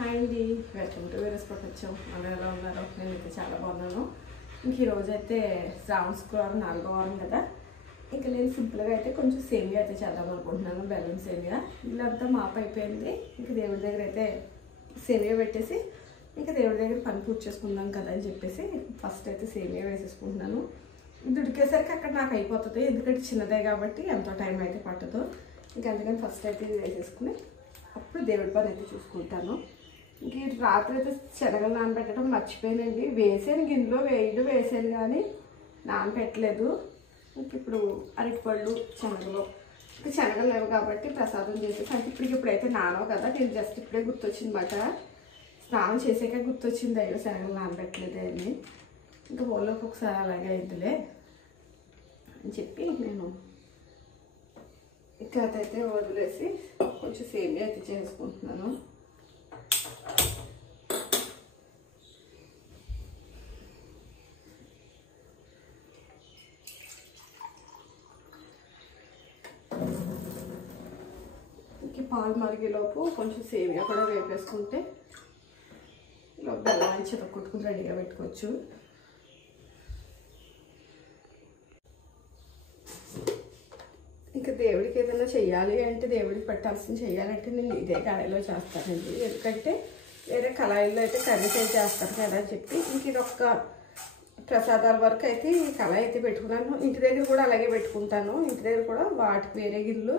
Hi అండి, welcome to whereas ప్రపంచం. అందరూ ఎలా ఉన్నారు? నేనైతే చాలా బాగున్నాను. ఇంక ఈరోజు అయితే శ్రావణ శుక్రవారం 4వ వారం కదా. ఇంకా నేను సింపుల్గా అయితే కొంచెం సేమియా అయితే చేద్దాం అనుకుంటున్నాను. బెల్లం సేమియా. ఇల్లంతా మాపు అయిపోయింది. ఇంకా దేవుడి దగ్గర అయితే సేమియా పెట్టేసి ఇంకా దేవుడి దగ్గర పని పూర్తి చేసుకుందాం కదా అని చెప్పేసి ఫస్ట్ అయితే సేమియా వేసేసుకుంటున్నాను. ఇది ఉడికేసరికి అక్కడ నాకు అయిపోతుంది, ఎందుకంటే చిన్నదే కాబట్టి ఎంతో టైం అయితే పట్టదు. ఇంకా అందుకని ఫస్ట్ అయితే ఇది వేసేసుకుని అప్పుడు దేవుడి పని అయితే చూసుకుంటాను. ఇంక రాత్రి అయితే శనగలు నానబెట్టడం మర్చిపోయానండి. వేసాను, గిన్నెలో వేసాను కానీ నానబెట్టలేదు. ఇంక ఇప్పుడు అరటిపళ్ళు శనగలు ఇంకా శనగలు లేవు కాబట్టి ప్రసాదం చేసేసి అంటే ఇప్పుడైతే నానవు కదా. నేను జస్ట్ ఇప్పుడే గుర్తొచ్చింది మాట, స్నానం చేసాక గుర్తొచ్చింది అయ్యో శనగలు నానబెట్టలేదే అని. ఇంకా బోల్లోకి ఒకసారి అలాగే అయిందిలే అని చెప్పి నేను ఇంకా అదైతే వదిలేసి కొంచెం సేమియా అయితే చేసుకుంటున్నాను. ఇంక పాలు మరిగేలోపు కొంచెం సేమియా కూడా వేపేసుకుంటే ఇలా బెల్లం చితక్కొట్టుకుని రెడీగా పెట్టుకోవచ్చు. ఇంకా దేవుడికి ఏదైనా చెయ్యాలి అంటే, దేవుడికి పెట్టాల్సింది చెయ్యాలంటే నేను ఇదే కడాయిలో చేస్తానండి. ఎందుకంటే వేరే కళాయిల్లో అయితే కర్రీస్ అయితే చేస్తారు కదా అని చెప్పి ఇంక ఇదొక్క ప్రసాదాల వరకు అయితే ఈ కళాయి అయితే పెట్టుకున్నాను. ఇంటి దగ్గర కూడా అలాగే పెట్టుకుంటాను. ఇంటి దగ్గర కూడా వాటికి వేరే గిన్నెలు,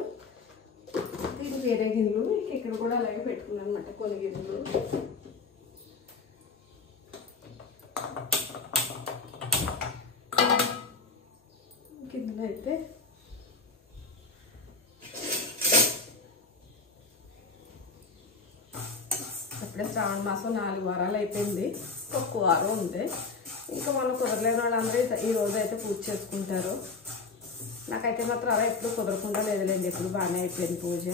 దీనికి వేరే గిన్నెలు, ఇక్కడ కూడా అలాగే పెట్టుకున్నాను అనమాట కొన్ని గిన్నెలు. గిన్నెలు అయితే అప్పుడే శ్రావణ మాసం 4 వారాలు అయిపోయింది, ఒక్క వారం ఉంది. ఇంకా మనం కుదరలేని వాళ్ళందరూ ఈరోజు అయితే పూజ చేసుకుంటారు. నాకైతే మాత్రం అలా ఎప్పుడు కుదరకుండా లేదులేండి, ఎప్పుడు బాగానే అయిపోయింది పూజ.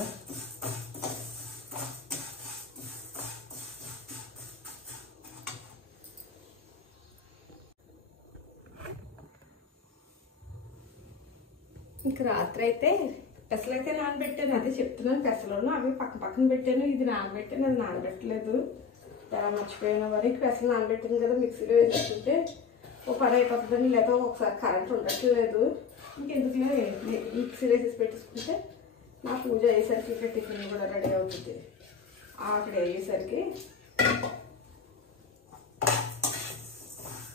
ఇంక రాత్రి అయితే పెసలు అయితే నానబెట్టాను, అదే చెప్తున్నాను. పెసలను అవి పక్కన పెట్టాను, ఇది నానబెట్టాను, అది నానబెట్టలేదు. ఎలా మర్చిపోయాను మరి. పెసలు నానబెట్టాను కదా, మిక్సీలో వేసుకుంటే ఓ పని అయిపోతుందని, లేదా ఒకసారి కరెంట్ ఉండట్లేదు. ఇంకెందుకులే మిక్సీలో వేసేసి పెట్టేసుకుంటే నా పూజ అయ్యేసరికి ఇక్కడ టిఫిన్ కూడా రెడీ అవుతుంది. అక్కడ అయ్యేసరికి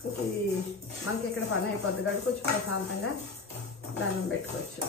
ఇది మనకి ఇక్కడ పని అయిపోద్ది కాబట్టి కొంచెం ప్రశాంతంగా దండం పెట్టుకోవచ్చు.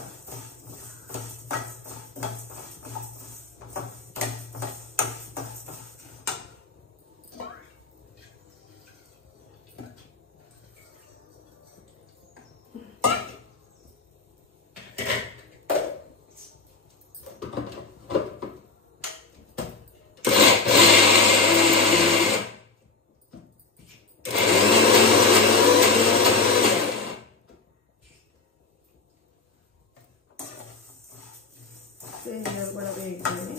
సేమియాలు కూడా వేయగానే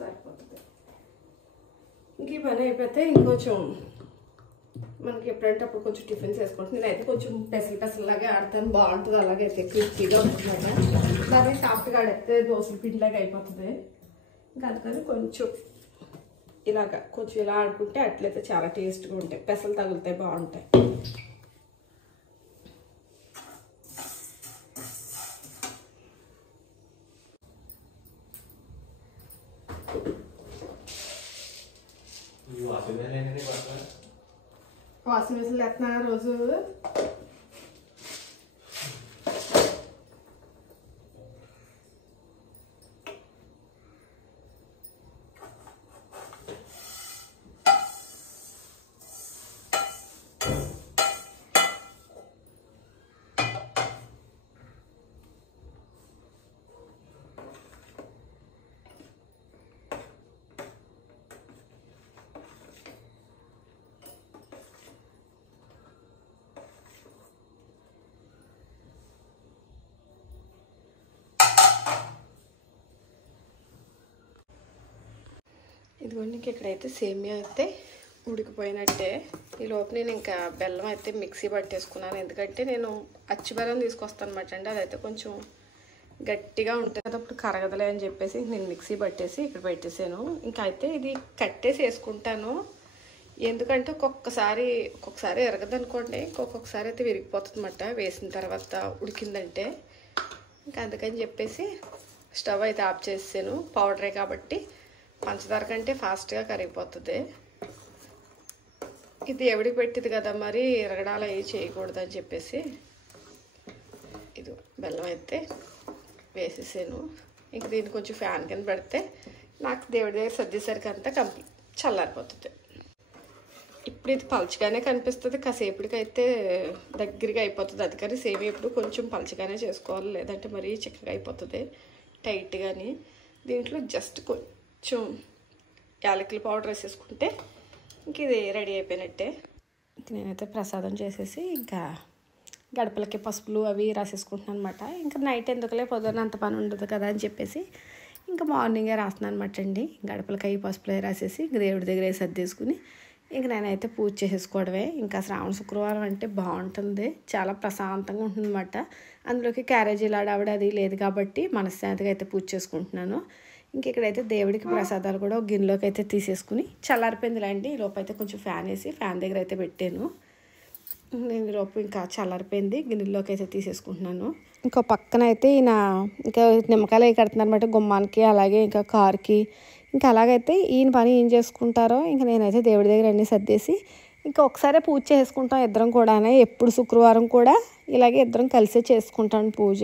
సరిపోతుంది. ఇంక ఈ పని అయిపోతే ఇంకొంచెం మనకి ఎప్పుడంటే అప్పుడు కొంచెం టిఫిన్స్ వేసుకుంటాను. నేనైతే కొంచెం పెసలాగే ఆడతాను, బాగుంటుంది. అలాగైతే క్రిస్పీగా ఉంటుంది. దాన్ని సాఫ్ట్గా ఆడితే దోశల పిండిలాగా అయిపోతుంది. ఇంకా అందుకని కొంచెం ఇలాగా కొంచెం ఇలా ఆడుకుంటే అట్లయితే చాలా టేస్ట్గా ఉంటాయి, పెసలు తగులుతాయి, బాగుంటాయి. వాషింగ్ మిషన్ ఎత్తున్నా రోజు. ఇదిగోండి ఇక్కడైతే సేమియా అయితే ఉడికిపోయినట్టే. ఈ లోపు నేను ఇంకా బెల్లం అయితే మిక్సీ పట్టేసుకున్నాను. ఎందుకంటే నేను అచ్చి బెల్లం తీసుకొస్తాను అనమాట అండి. అదైతే కొంచెం గట్టిగా ఉంటుంది కదా, అప్పుడు కరగదలే అని చెప్పేసి నేను మిక్సీ పట్టేసి ఇక్కడ పెట్టేసాను. ఇంకా అయితే ఇది కట్టేసి వేసుకుంటాను. ఎందుకంటే ఒక్కొక్కసారి ఎరగదనుకోండి, ఒక్కొక్కసారి అయితే విరిగిపోతుంది అన్నమాట వేసిన తర్వాత ఉడికిందంటే. ఇంకా అందుకని చెప్పేసి స్టవ్ అయితే ఆఫ్ చేసాను. పౌడరే కాబట్టి పంచదార కంటే ఫాస్ట్గా కరిగిపోతుంది. ఇది ఎవడికి పెట్టింది కదా, మరి ఎరగడాలు అవి చేయకూడదు అని చెప్పేసి ఇది బెల్లం అయితే వేసేసాను. ఇంక దీన్ని కొంచెం ఫ్యాన్ కింద పెడితే నాకు దేవుడి దగ్గర సర్దేసరికి అంతా చల్లారిపోతుంది. ఇప్పుడు ఇది పలచగానే కనిపిస్తుంది, కాసేపటికైతే దగ్గరగా అయిపోతుంది. అది కానీ సేమ్ ఇప్పుడు కొంచెం పలచగానే చేసుకోవాలి, లేదంటే మరీ చిక్కగా అయిపోతుంది టైట్గాని. దీంట్లో జస్ట్ కొంచెం యాలకుల పౌడర్ వేసేసుకుంటే ఇంక ఇది రెడీ అయిపోయినట్టే. నేనైతే ప్రసాదం చేసేసి ఇంకా గడపలకి పసుపులు అవి రాసేసుకుంటున్నాను అనమాట. ఇంకా నైట్ ఎందుకులే, పొద్దున్న అంత పని ఉండదు కదా అని చెప్పేసి ఇంకా మార్నింగే రాస్తున్నాను అనమాట అండి. గడపలకి పసుపులు రాసేసి ఇంక దేవుడి దగ్గర సర్దేసుకుని ఇంక నేనైతే పూజ చేసేసుకోవడమే. ఇంకా శ్రావణ శుక్రవారం అంటే బాగుంటుంది, చాలా ప్రశాంతంగా ఉంటుంది అన్నమాట. అందులోకి క్యారేజీలు ఆవిడ అది లేదు కాబట్టి మనశ్శాంతిగా అయితే పూజ చేసుకుంటున్నాను. ఇంక ఇక్కడైతే దేవుడికి ప్రసాదాలు కూడా ఒక గిన్నెలోకి అయితే తీసేసుకుని చల్లారిపోయిందిలేండి. ఈ లోపు అయితే కొంచెం ఫ్యాన్ వేసి ఫ్యాన్ దగ్గర అయితే పెట్టాను. నేను ఈ లోపు ఇంకా చల్లారిపోయింది, గిన్నెలోకి అయితే తీసేసుకుంటున్నాను. ఇంకో పక్కన అయితే ఈయన ఇంకా నిమ్మకాయలు అవి కడుతున్నారు అన్నమాట గుమ్మానికి, అలాగే ఇంకా కారుకి. ఇంకా అలాగైతే ఈయన పని ఏం చేసుకుంటారో ఇంకా నేనైతే దేవుడి దగ్గర అన్నీ సర్దేసి ఇంకా ఒకసారి పూజ చేసుకుంటాం ఇద్దరం కూడా. ఎప్పుడు శుక్రవారం కూడా ఇలాగే ఇద్దరం కలిసే చేసుకుంటాను పూజ.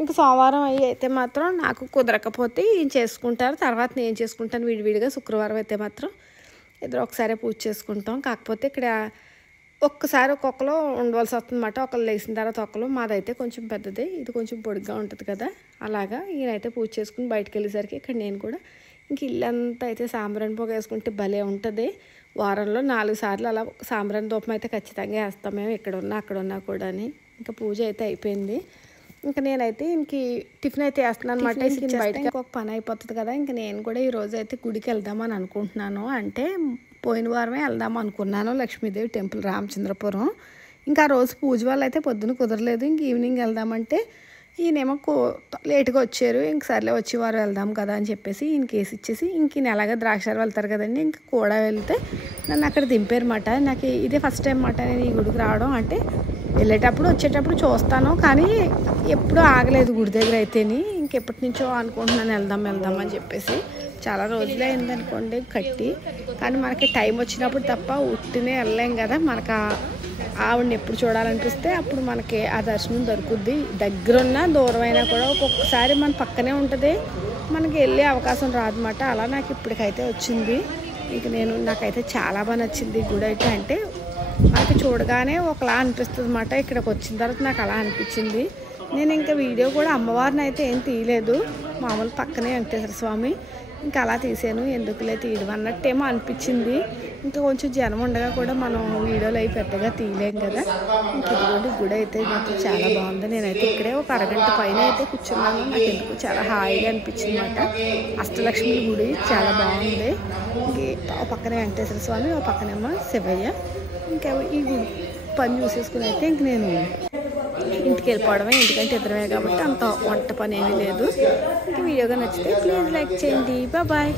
ఇంకా సోమవారం అవి అయితే మాత్రం నాకు కుదరకపోతే ఈయన చేసుకుంటారు, తర్వాత నేను చేసుకుంటాను విడివిడిగా. శుక్రవారం అయితే మాత్రం ఇద్దరు ఒకసారి పూజ చేసుకుంటాం. కాకపోతే ఇక్కడ ఒక్కసారి ఒక్కొక్కరు ఉండవలసి వస్తుంది అన్నమాట. ఒకళ్ళు లేచిన తర్వాత ఒకళ్ళు. మాదైతే కొంచెం పెద్దది, ఇది కొంచెం పొడిగా ఉంటుంది కదా, అలాగా ఈయనైతే పూజ చేసుకుని బయటకు వెళ్ళేసరికి ఇక్కడ నేను కూడా ఇంక ఇల్లంతా అయితే సాంబ్రాణి పొగ వేసుకుంటే భలే ఉంటుంది. వారంలో 4 సార్లు అలా సాంబ్రాణి ధూపం అయితే ఖచ్చితంగా వేస్తాం మేము, ఎక్కడున్నా అక్కడున్నా కూడా. ఇంకా పూజ అయితే అయిపోయింది. ఇంకా నేనైతే ఇంక టిఫిన్ అయితే వేస్తున్నాను అనమాట. ఇంక బయటకి ఒక పని అయిపోతుంది కదా. ఇంక నేను కూడా ఈరోజు అయితే గుడికి వెళ్దామని అనుకుంటున్నాను. అంటే పోయిన వారమే వెళ్దాం అనుకున్నాను, లక్ష్మీదేవి టెంపుల్ రామచంద్రపురం. ఇంకా ఆ రోజు పూజ వాళ్ళు అయితే పొద్దున కుదరలేదు. ఇంక ఈవినింగ్ వెళ్దామంటే ఈయనేమో లేట్గా వచ్చారు. ఇంక సర్లే వచ్చేవారు వెళ్దాం కదా అని చెప్పేసి ఈయన కేసు ఇచ్చేసి ఇంక ఈయన ఎలాగ ద్రాక్షారు వెళ్తారు కదండి, ఇంకా కూడా వెళ్తే నన్ను అక్కడ దింపారన్నమాట. నాకు ఇదే ఫస్ట్ టైం అన్నమాట నేను ఈ గుడికి రావడం. అంటే వెళ్ళేటప్పుడు వచ్చేటప్పుడు చూస్తాను, కానీ ఎప్పుడూ ఆగలేదు గుడి దగ్గర అయితేని. ఇంకెప్పటి నుంచో అనుకుంటున్నాను వెళ్దాం అని చెప్పేసి. చాలా రోజులే అయిందనుకోండి కట్టి, కానీ మనకి టైం వచ్చినప్పుడు తప్ప ఉట్టినే వెళ్ళలేం కదా. మనకు ఆవిడని ఎప్పుడు చూడాలనిపిస్తే అప్పుడు మనకి ఆ దర్శనం దొరుకుద్ది. దగ్గరున్నా దూరమైనా కూడా ఒక్కొక్కసారి మన పక్కనే ఉంటుంది, మనకి వెళ్ళే అవకాశం రాదన్నమాట. అలా నాకు ఇప్పటికైతే వచ్చింది. ఇంక నాకైతే చాలా బాగా నచ్చింది గుడి అయితే. అంటే మనకి చూడగానే ఒకలా అనిపిస్తుంది అన్నమాట. ఇక్కడికి వచ్చిన తర్వాత నాకు అలా అనిపించింది. నేను ఇంకా వీడియో కూడా అమ్మవారిని అయితే ఏం తీయలేదు, మామూలు పక్కనే వెంకటేశ్వర స్వామి. ఇంకా అలా తీసాను, ఎందుకులే తీయడం అన్నట్టేమో అనిపించింది. ఇంకా కొంచెం జనం ఉండగా కూడా మనం వీడియోలు అవి పెద్దగా తీయలేం కదా. ఇంక ఇదిగోండి గుడి అయితే మాత్రం చాలా బాగుంది. నేనైతే ఇక్కడే ఒక అరగంట పైన అయితే కూర్చున్నాను. నాకు ఎందుకు చాలా హాయిగా అనిపించింది అన్నమాట. అష్టలక్ష్మి గుడి చాలా బాగుంది. ఇంక ఒక పక్కనే వెంకటేశ్వర స్వామి, ఒక పక్కనేమో శివయ్య. ఇంకా ఈ గుడి పని చూసేసుకుని అయితే ఇంక నేను ఇంటికి వెళ్ళిపోవడమే, ఎందుకంటే ఇద్దరమే కాబట్టి అంత వంట పని ఏమీ లేదు. ఇంక వీడియోగా నచ్చితే ప్లీజ్ లైక్ చేయండి. బాయ్.